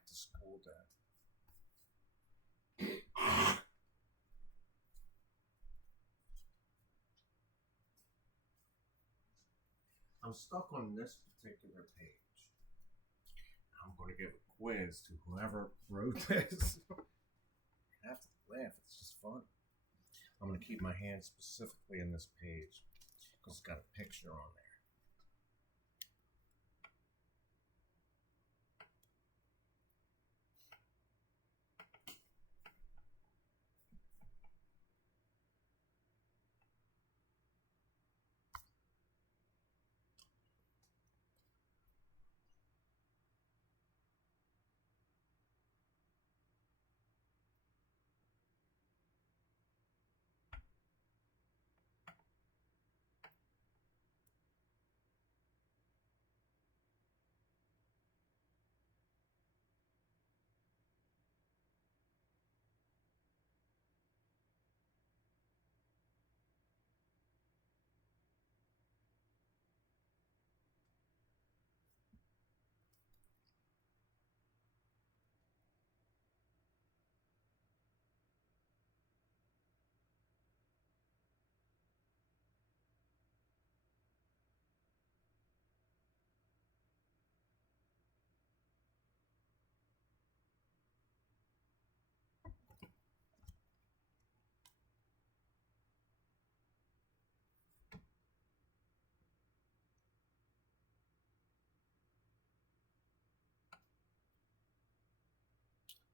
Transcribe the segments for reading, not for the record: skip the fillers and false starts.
back to school day. I'm stuck on this particular page. I'm going to give a quiz to whoever wrote this. I have to laugh, it's just fun. I'm going to keep my hand specifically in this page because it's got a picture on there.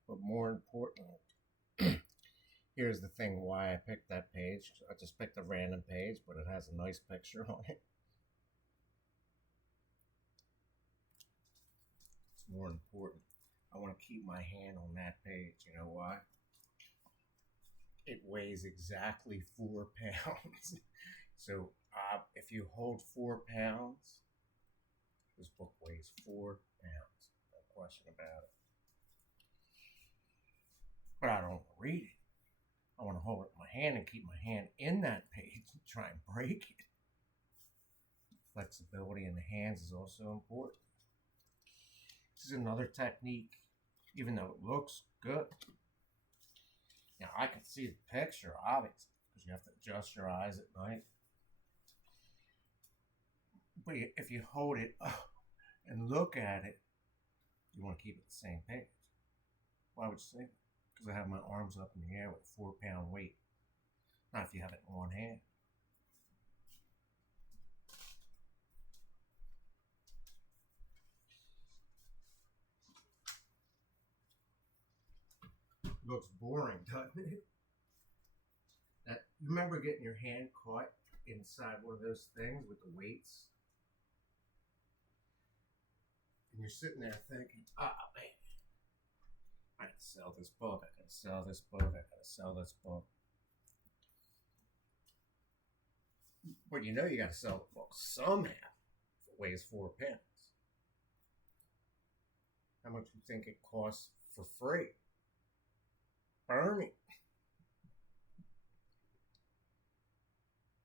But more importantly, here's the thing why I picked that page. I just picked a random page, but it has a nice picture on it. It's more important. I want to keep my hand on that page. You know why? It weighs exactly 4 pounds. So if you hold 4 pounds, this book weighs 4 pounds. No question about it. But I don't want to read it. I want to hold it in my hand and keep my hand in that page and try and break it. Flexibility in the hands is also important. This is another technique, even though it looks good. Now, I can see the picture, obviously, because you have to adjust your eyes at night. But if you hold it up and look at it, you want to keep it the same page. Why would you say that? Because I have my arms up in the air with a 4 pound weight. Not if you have it in one hand. Looks boring, doesn't it? You remember getting your hand caught inside one of those things with the weights? And you're sitting there thinking, man, I gotta sell this book, I gotta sell this book, I gotta sell this book. But you know you gotta sell the book somehow if it weighs 4 pounds. How much do you think it costs for free? Burning.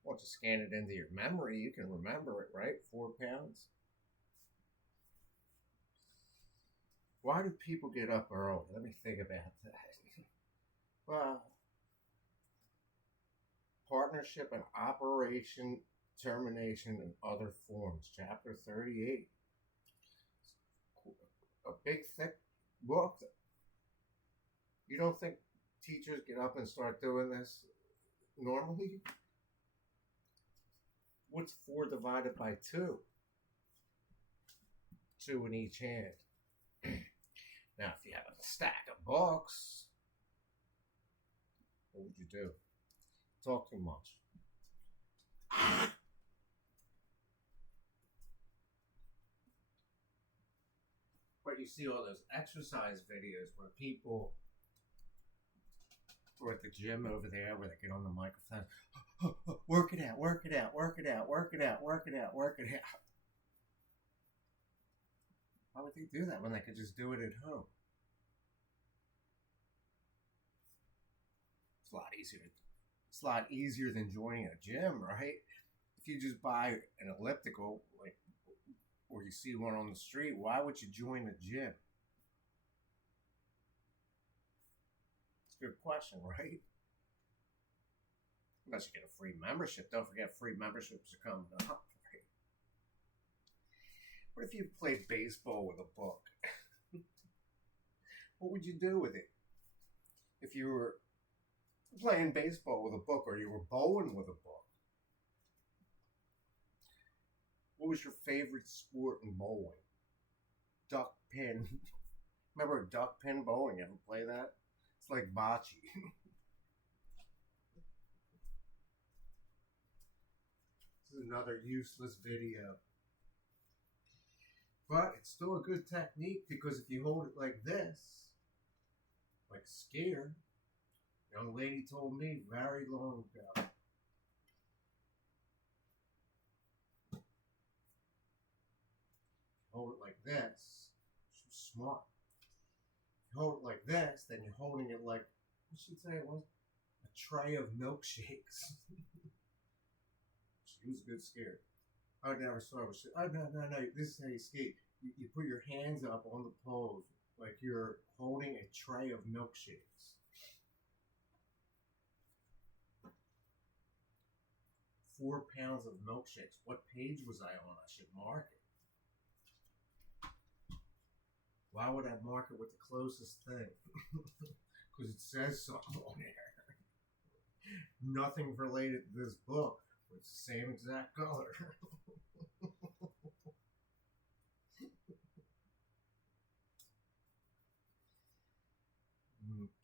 Once you scan it into your memory, you can remember it, right? 4 pounds. Why do people get up early? Let me think about that. Well, partnership and operation, termination, and other forms. Chapter 38. A big, thick book. You don't think teachers get up and start doing this normally? What's 4 divided by 2? 2 in each hand. Now, if you have a stack of books, what would you do? Talk too much. But you see all those exercise videos where people are at the gym over there where they get on the microphone, work it out, work it out, work it out, work it out, work it out, work it out. Why would they do that when they could just do it at home? It's a lot easier. It's a lot easier than joining a gym, right? If you just buy an elliptical, like, or you see one on the street, why would you join a gym? a good question, right? Unless you get a free membership. Don't forget free memberships are coming up. Right? What if you played baseball with a book? What would you do with it? If you were playing baseball with a book or you were bowling with a book, what was your favorite sport in bowling? Duck pin. Remember duck pin bowling? You ever play that? It's like bocce. This is another useless video. But it's still a good technique because if you hold it like this, like scared, a young lady told me very long ago. Hold it like this, she's smart. You hold it like this, then you're holding it like, what should say it was? A tray of milkshakes. She was a good scared. I never saw it. Oh, no. This is how you skate. You put your hands up on the poles like you're holding a tray of milkshakes. 4 pounds of milkshakes. What page was I on? I should mark it. Why would I mark it with the closest thing? Because it says something on there. Nothing related to this book. It's the same exact color.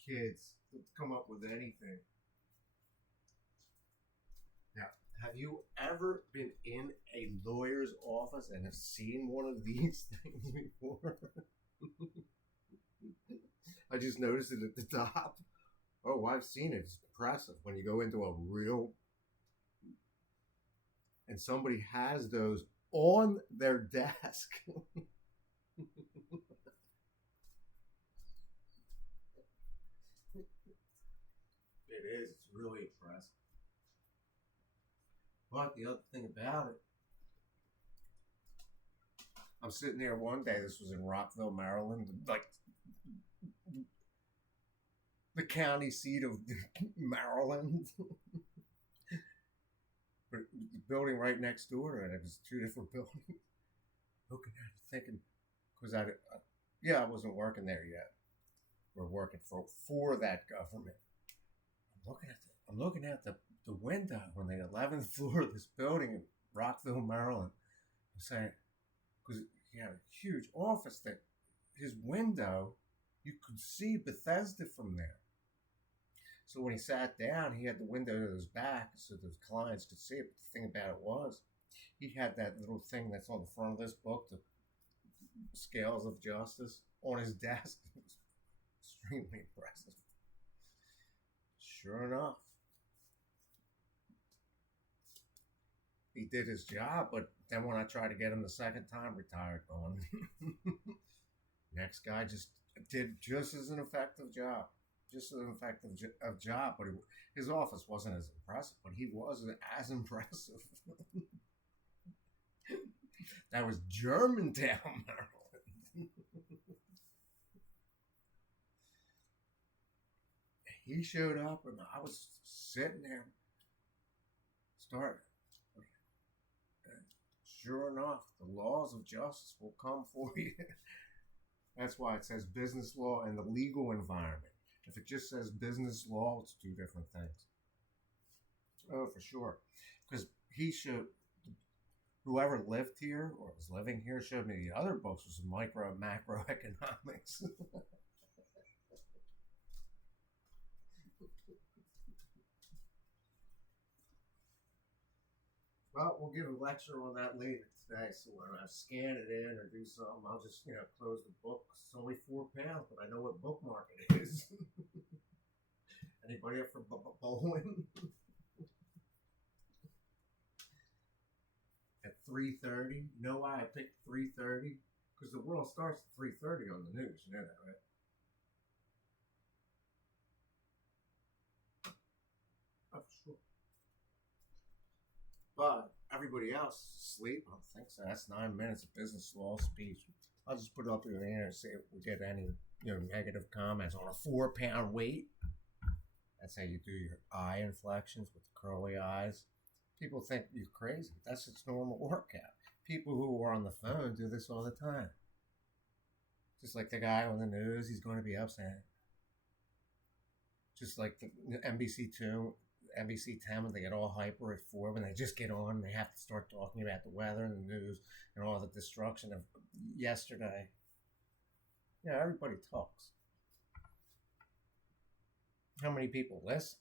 Kids, come up with anything. Now, have you ever been in a lawyer's office and have seen one of these things before? I just noticed it at the top. Oh, I've seen it. It's impressive when you go into a real... and somebody has those on their desk. It is. It's really impressive. But the other thing about it, I'm sitting there one day, this was in Rockville, Maryland, like the county seat of Maryland. But the building right next door, and it was 2 different buildings. Looking at it, thinking, because I wasn't working there yet. We're working for that government. I'm looking at the window on the 11th floor of this building in Rockville, Maryland. I'm saying, because he had a huge office that his window, you could see Bethesda from there. So when he sat down, he had the window to his back so the clients could see it. But the thing about it was, he had that little thing that's on the front of this book, the Scales of Justice, on his desk. It was extremely impressive. Sure enough, he did his job, but then when I tried to get him the second time, retired on. Next guy just did just as an effective job. Just an effective job, but his office wasn't as impressive, but he was as impressive. That was Germantown, Maryland. He showed up, and I was sitting there, starting. Sure enough, the laws of justice will come for you. That's why it says business law and the legal environment. If it just says business law, it's 2 different things. Oh, for sure. Because whoever lived here or was living here showed me the other books was micro and macroeconomics. Well, we'll give a lecture on that later today. So when I scan it in or do something, I'll just, close the book. It's only 4 pounds, but I know what bookmark it is. Anybody up for bowling? At 3:30. You know why I picked 3:30? Because the world starts at 3:30 on the news. You know that, right? Oh, sure. But everybody else is asleep. I don't think so. That's 9 minutes of business law speech. I'll just put it up in the air and see if we get any negative comments on a 4 pound weight. That's how you do your eye inflections with the curly eyes. People think you're crazy. That's just normal workout. People who are on the phone do this all the time. Just like the guy on the news, he's going to be upset. Just like the NBC2, NBC 10, when they get all hyper at 4, when they just get on, they have to start talking about the weather and the news and all the destruction of yesterday. Yeah, everybody talks. How many people listen?